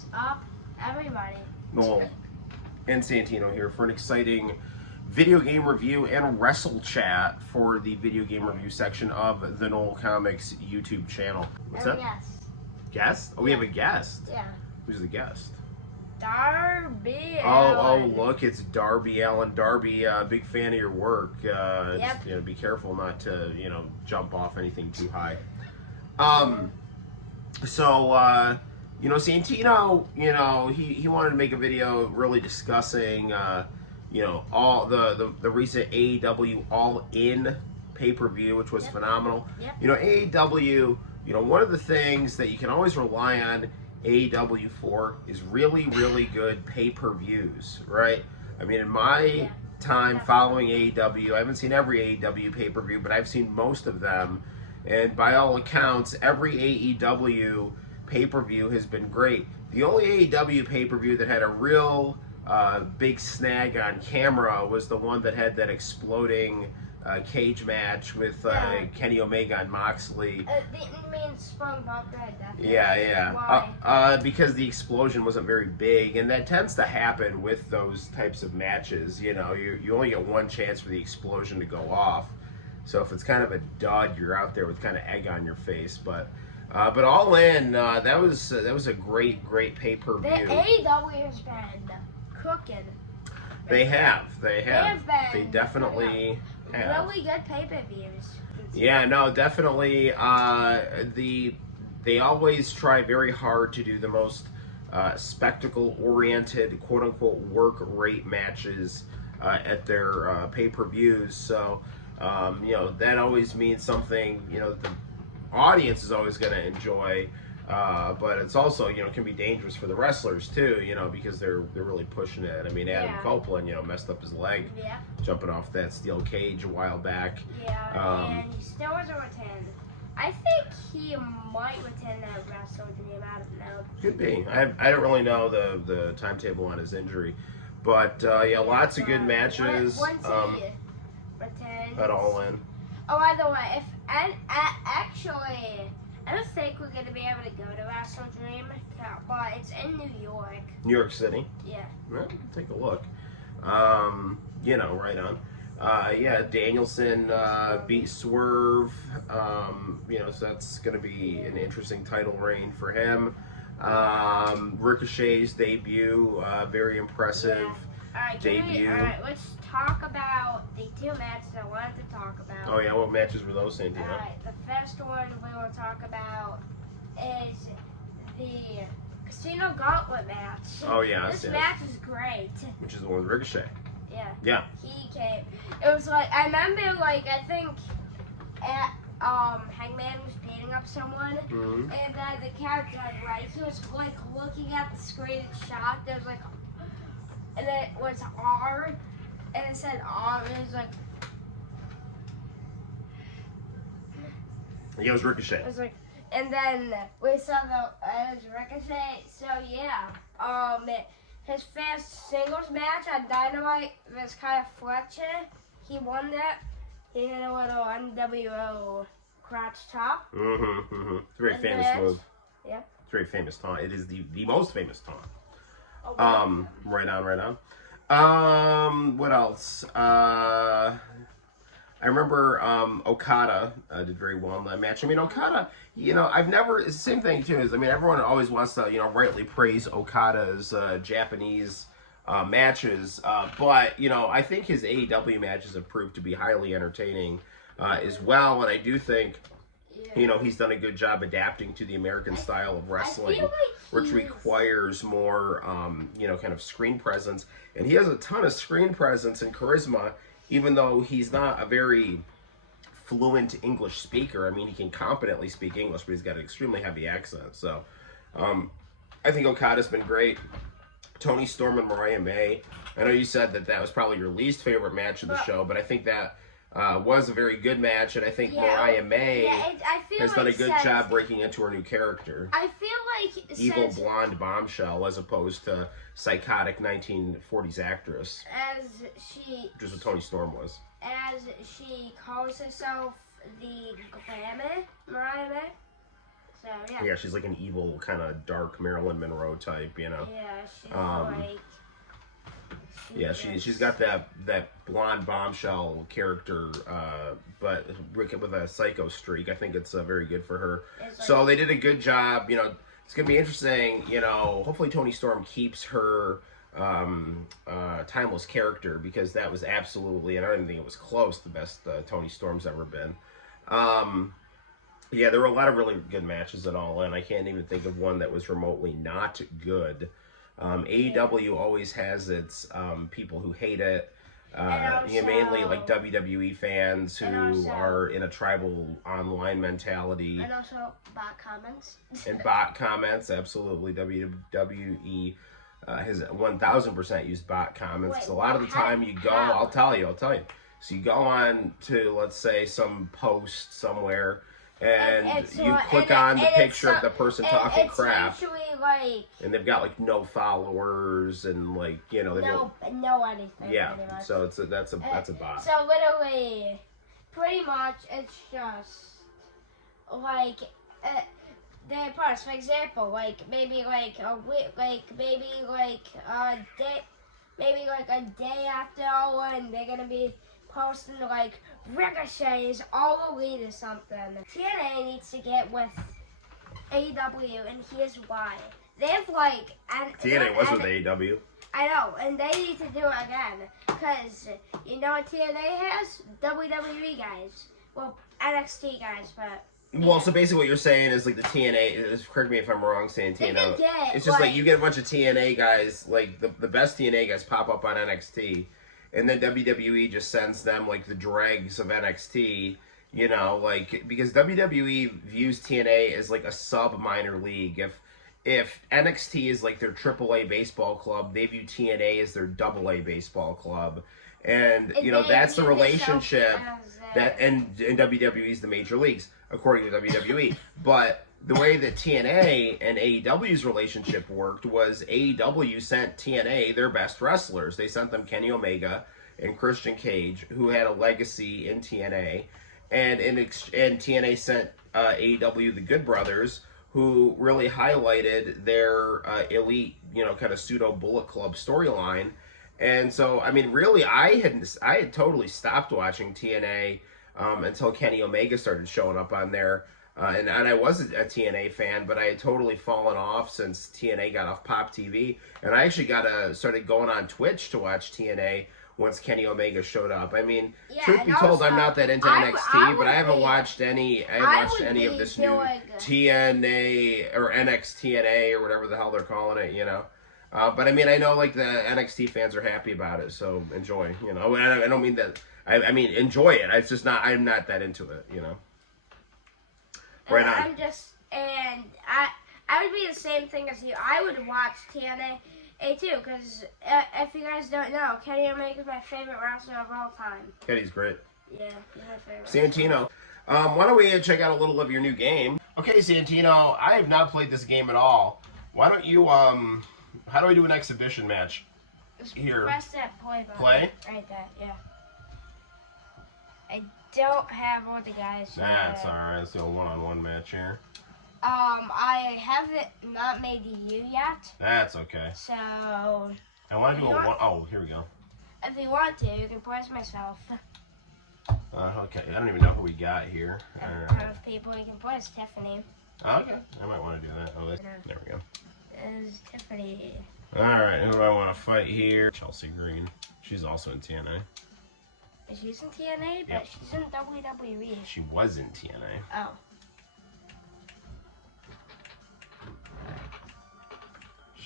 is up, everybody? Noel and Santino here for an exciting video game review and wrestle chat for the video game review section of the Noel Comics YouTube channel. What's up? Guest? Oh, we have a guest. Yeah. Who's the guest? Darby Allen. Oh, look, it's Darby Allen. Darby, big fan of your work. Yep. Just, be careful not to, jump off anything too high. So, Santino, he wanted to make a video really discussing, all the recent AEW All In pay-per-view, which was phenomenal. Yep. AEW, one of the things that you can always rely on AEW for is really, really good pay-per-views, right? I mean, in my time following AEW, I haven't seen every AEW pay-per-view, but I've seen most of them. And by all accounts, every AEW pay-per-view has been great. The only AEW pay-per-view that had a real big snag on camera was the one that had that exploding cage match with Kenny Omega and Moxley. Yeah. Because the explosion wasn't very big, and that tends to happen with those types of matches. You only get one chance for the explosion to go off. So if it's kind of a dud, you're out there with kind of egg on your face. But All In, that was a great pay-per-view. The AEW has been cooking. They have. Been They definitely have. Really good pay-per-views. Yeah, no, definitely. They always try very hard to do the most spectacle-oriented, quote-unquote, work rate matches at their pay-per-views. So, that always means something, the audience is always going to enjoy. But it's also, can be dangerous for the wrestlers too, because they're really pushing it. I mean, Adam Copeland, messed up his leg jumping off that steel cage a while back. Yeah, and he still wasn't retained. I think he might retain that wrestle dream. I don't know. Could be. I don't really know the timetable on his injury, but lots of good matches. Once he retains. At All In. Oh, by the way, actually, I don't think we're going to be able to go to Wrestle Dream, but it's in New York. New York City? Yeah. Well, take a look. Right on. Danielson beat Swerve. So that's going to be an interesting title reign for him. Ricochet's debut, very impressive debut. All right, let's talk about the two matches I wanted to talk about. Oh, yeah, what matches were those, Santino? All right, the first one we will talk about is the Casino Gauntlet match. Oh, yeah. This match is great. Which is the one with Ricochet. Yeah. He came. It was like, I remember, I think Hangman was beating up someone, and then the character, he was, looking at the screen and shot. There was, and it was R, and it said R, and it was Yeah, it was Ricochet. It was and then we saw it was Ricochet. So his first singles match on Dynamite was kind of Fletcher. He won that. He did a little NWO crotch chop. It's a very famous move. Yeah. It's a very famous taunt. It is the most famous taunt. Oh, right on. What else? I remember Okada did very well in that match. I mean, Okada, it's the same thing too. Everyone always wants to, rightly praise Okada's Japanese matches. But, I think his AEW matches have proved to be highly entertaining as well. And I do think, he's done a good job adapting to the American style of wrestling, which requires more, kind of screen presence. And he has a ton of screen presence and charisma, even though he's not a very fluent English speaker. He can competently speak English, but he's got an extremely heavy accent. So, I think Okada's been great. Tony Storm and Mariah May. I know you said that was probably your least favorite match of the show, but I think that was a very good match, and I think Mariah May has done a good job breaking into her new character. I feel like evil blonde bombshell as opposed to psychotic 1940s actress. Which is what Tony Storm was. As she calls herself the Glamour Mariah May. So yeah. Yeah, she's like an evil kind of dark Marilyn Monroe type, you know. Yeah, she's Yeah, she's got that blonde bombshell character, but with a psycho streak. I think it's very good for her. So they did a good job. You know, it's gonna be interesting. You know, hopefully Toni Storm keeps her timeless character, because that was absolutely, and I don't think it was close, the best Toni Storm's ever been. Yeah, there were a lot of really good matches at All In. I can't even think of one that was remotely not good. AEW always has its people who hate it. Mainly like WWE fans who are in a tribal online mentality. And also bot comments. And bot comments, absolutely. WWE has 1000% used bot comments. Wait, a lot of the time you go, I'll tell you. So you go on to, let's say, some post somewhere, and you click on the picture of the person talking crap, and they've got like no followers and like, you know, no anything. Yeah, so that's a bot. So literally, pretty much, it's just like they post, for example, like maybe like a week, maybe a day after All In, they're gonna be posting like Ricochet is all elite or something. TNA needs to get with AEW, and here's why. They have like TNA was with AEW. I know, and they need to do it again, because you know what TNA has? WWE guys, well, NXT guys, but. Well, so basically what you're saying is like the TNA, correct me if I'm wrong saying TNA, it's just like you get a bunch of TNA guys, like the best TNA guys pop up on NXT, and then WWE just sends them like the dregs of NXT, you know, like, because WWE views TNA as like a sub-minor league. If NXT is like their AAA baseball club, they view TNA as their AA baseball club. And you know, that's the relationship and WWE is the major leagues, according to WWE. But the way that TNA and AEW's relationship worked was AEW sent TNA their best wrestlers. They sent them Kenny Omega and Christian Cage, who had a legacy in TNA, and TNA sent AEW the Good Brothers, who really highlighted their elite, you know, kind of pseudo Bullet Club storyline. And so, I mean, really, I had totally stopped watching TNA until Kenny Omega started showing up on there. And I was a TNA fan, but I had totally fallen off since TNA got off Pop TV. And I actually started going on Twitch to watch TNA once Kenny Omega showed up. I mean, truth be told, I'm not that into NXT, but I haven't watched any. I haven't watched any of this new TNA or NXTNA or whatever the hell they're calling it, you know. But I mean, I know like the NXT fans are happy about it, so enjoy. You know, I don't mean that. I mean, enjoy it. It's just not. I'm not that into it. You know. Right on. I would be the same thing as you. I would watch TNA too, because if you guys don't know, Kenny Omega is my favorite wrestler of all time. Kenny's great. Yeah, he's my favorite. Santino, why don't we check out a little of your new game? Okay, Santino, I have not played this game at all. Why don't you How do I do an exhibition match? Just here. Press that play button. Play? Right there, yeah. I don't have all the guys. That's alright. Let's do a one-on-one match here. I haven't not made you yet. That's okay. So. I want to do oh, here we go. If you want to, you can press myself. Okay. I don't even know who we got here. Have people you can press Tiffany. Okay. I might want to do that. Oh, there we go. Is Tiffany. Alright, who do I want to fight here? Chelsea Green. She's also in TNA. She's in TNA, but she's in WWE. She was in TNA. Oh.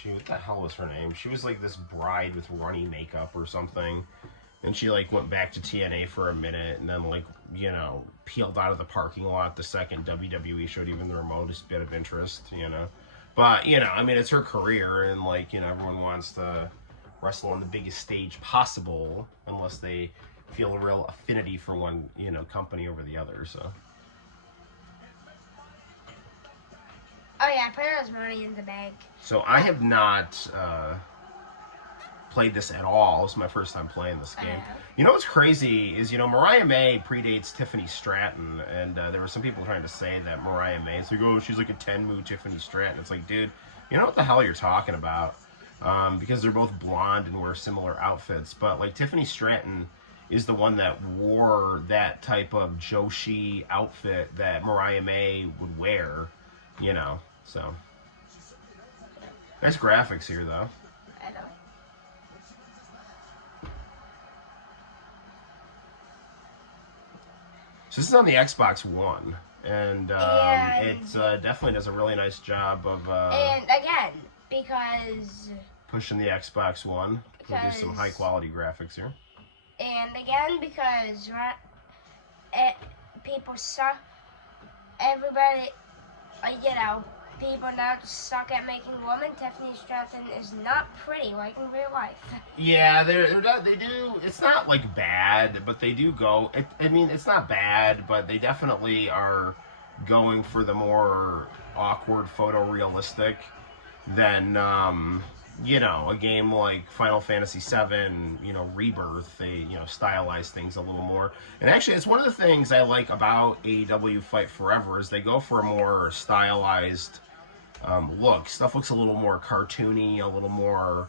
What the hell was her name? She was like this bride with runny makeup or something. And she like went back to TNA for a minute and then like, you know, peeled out of the parking lot the second WWE showed even the remotest bit of interest, you know. But, you know, I mean, it's her career, and, like, you know, everyone wants to wrestle on the biggest stage possible unless they feel a real affinity for one, you know, company over the other, so. Oh, yeah, put those money in the bag. So I have not played this at all. This is my first time playing this game. You know what's crazy is, Mariah May predates Tiffany Stratton, and there were some people trying to say that Mariah May is like, oh, she's like a Tenmu Tiffany Stratton. It's like, dude, you know what the hell you're talking about? Because they're both blonde and wear similar outfits. But like Tiffany Stratton is the one that wore that type of Joshi outfit that Mariah May would wear, so. Nice graphics here, though. I know. So this is on the Xbox One, and it definitely does a really nice job of and again, because pushing the Xbox One. There's some high quality graphics here. And again, because people suck. Everybody, people now just suck at making women. Tiffany Stratton is not pretty like in real life. Yeah, they do. It's not like bad, but they do go. It's not bad, but they definitely are going for the more awkward photorealistic than a game like Final Fantasy VII, Rebirth. They stylize things a little more. And actually, it's one of the things I like about AEW Fight Forever is they go for a more stylized look. Stuff looks a little more cartoony, a little more.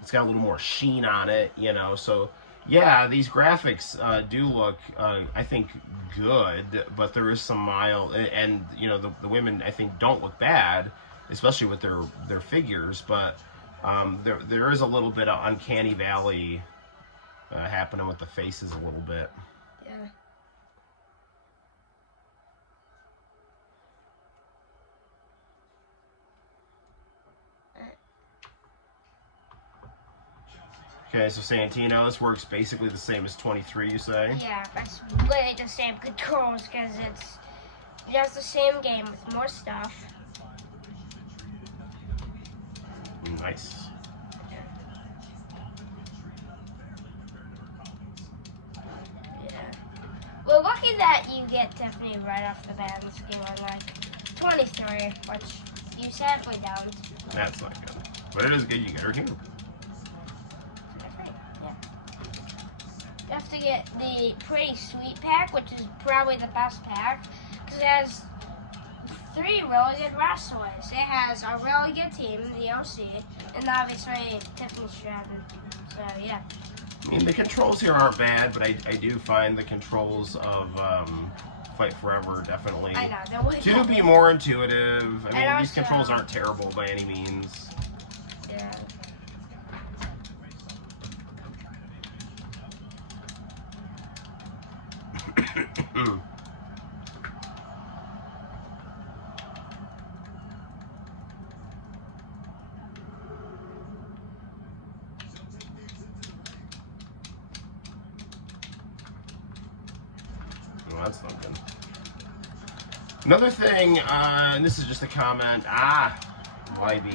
It's got a little more sheen on it, So yeah, these graphics do look, I think, good, but there is some mild, and the women I think don't look bad, especially with their figures, but there is a little bit of uncanny valley happening with the faces a little bit. Yeah. Okay, so Santino, this works basically the same as 23, you say? Yeah, it's literally the same controls because it's just the same game with more stuff. Nice. Yeah. Well, lucky that you get Tiffany right off the bat in this game on like 23, which you sadly don't. That's not good. But it is good you get her here. You have to get the pretty sweet pack, which is probably the best pack, because it has 3 really good wrestlers. It has a really good team, the OC, and obviously Tiffany Stratton. So, yeah. The controls here aren't bad, but I do find the controls of Fight Forever definitely to be more intuitive. These controls aren't terrible by any means. Yeah. Well, that's not good. Another thing, and this is just a comment. YB.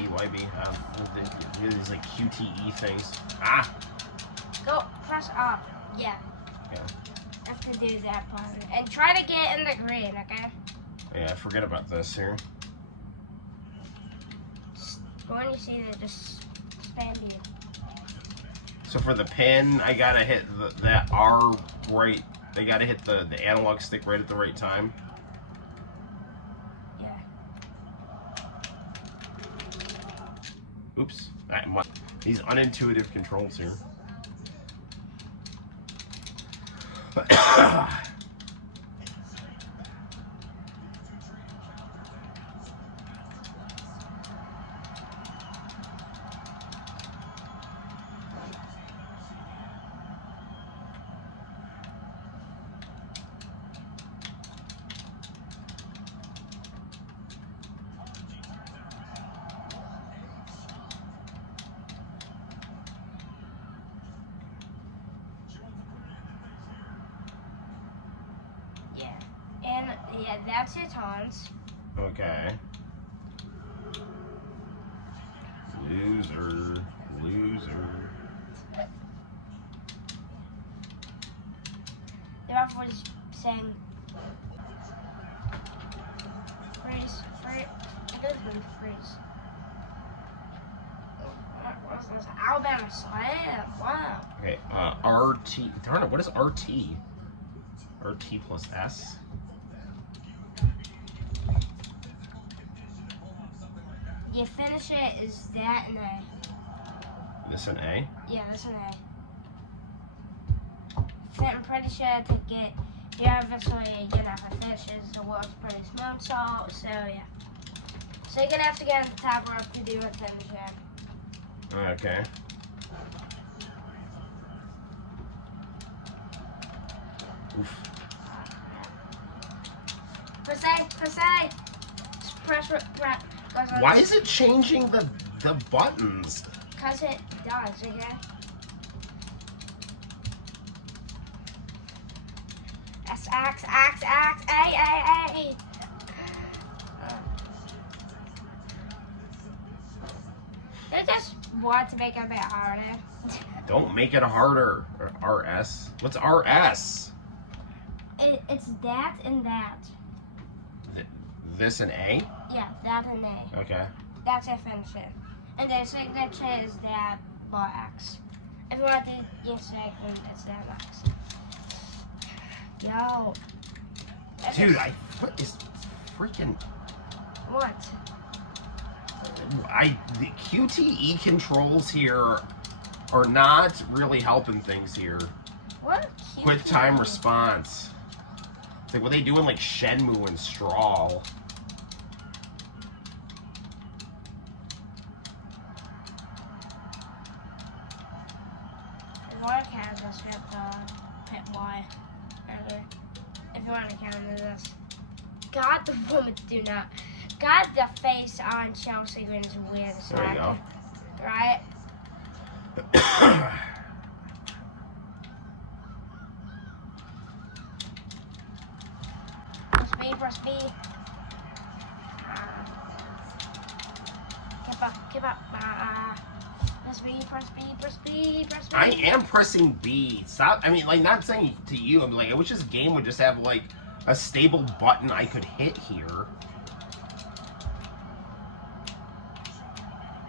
These like QTE things. Go press up. Yeah. Yeah. Have to do that part. And try to get in the green, okay? Yeah, forget about this here. When you see that, just spam you. So for the pin, I gotta hit that R right. I gotta hit the analog stick right at the right time. Yeah. Oops. These unintuitive controls here. Yeah, that's your taunts. Okay. Loser. The ref was saying, freeze. It doesn't freeze. What was It's Alabama Slam. Wow. Okay, RT. Darn it, what is RT? RT plus S? You finish it, is that an A? This an A? Yeah, that's an A. I'm pretty sure to get, yeah, obviously, you're gonna have to finish it. The world's pretty smooth, so yeah. So you're gonna have to get on the top rope to do a finish it. Okay. Oof. Per se. Just press. Why is it changing the buttons? Because it does, okay? X, A. They just want to make it a bit harder. Don't make it harder. RS. What's RS? It's that and that. This an A? Yeah, that and A. Okay. That's a finisher. And their signature is that box. If you want to your segment, it's that box. Yo. Dude, what is freaking... What? The QTE controls here are not really helping things here. What? Quick time response. It's like what they doing like Shenmue and Strawl. Just hit Y. If you want to count this. God, the women do not. God, the face on Chelsea Green is weird as There you go. Right? Press B. Keep up. Press B. I am pressing B. Stop. I mean, like, not saying to you. I'm like, I wish this game would just have like a stable button I could hit here.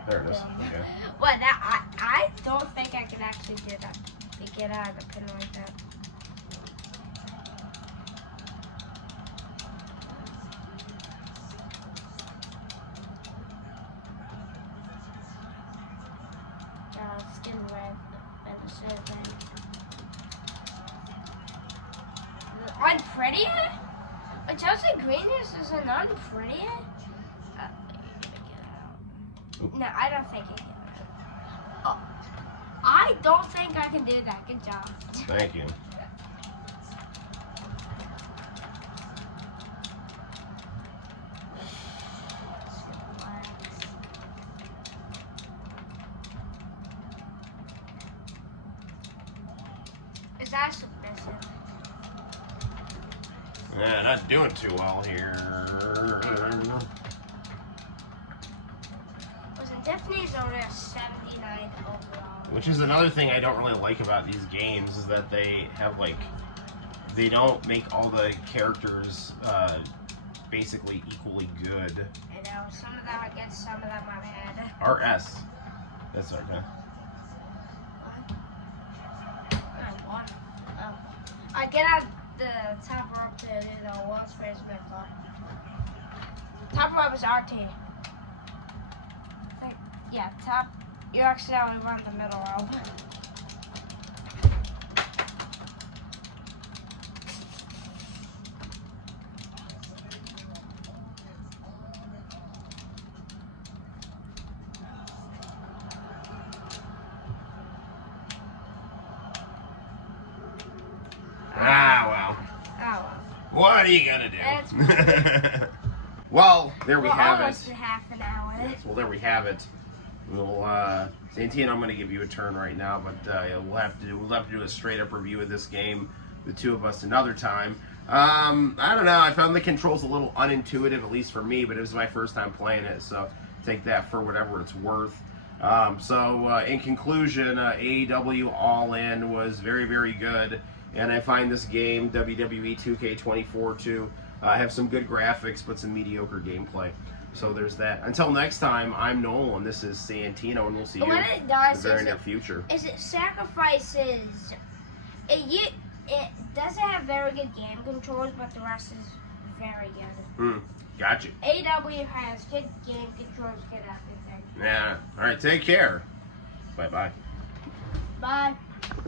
There it is. Okay. Well, I don't think I could actually do that. To get out of the pin like that. Skin red and the shirt thing. Unprettier? But Chelsea Greenness is an unprettier? No, I don't think you can. Oh, I don't think I can do that. Good job. Thank you. Is that submissive? Yeah, not doing too well here. Wasn't Tiffany's only a 79 overall? Which is another thing I don't really like about these games is that they have like they don't make all the characters basically equally good. I know, some of them are good, some of them are bad. RS. That's okay. I get on the top rope to do the world's greatest mental. Top rope is RT. Yeah, top. You accidentally run the middle rope. What are you gonna do? Well, there we have almost it. Half an hour. Yes, well, there we have it. We'll, Santino, I'm gonna give you a turn right now, but we'll have to do a straight up review of this game, the two of us, another time. I don't know. I found the controls a little unintuitive, at least for me, but it was my first time playing it, so take that for whatever it's worth. In conclusion, AEW All In was very, very good. And I find this game, WWE 2K24, to have some good graphics, but some mediocre gameplay. So there's that. Until next time, I'm Noel, and this is Santino, and we'll see you What it does in the very near future. Is it sacrifices. It doesn't have very good game controls, but the rest is very good. Gotcha. AEW has good game controls, good everything. Yeah. All right. Take care. Bye-bye. Bye.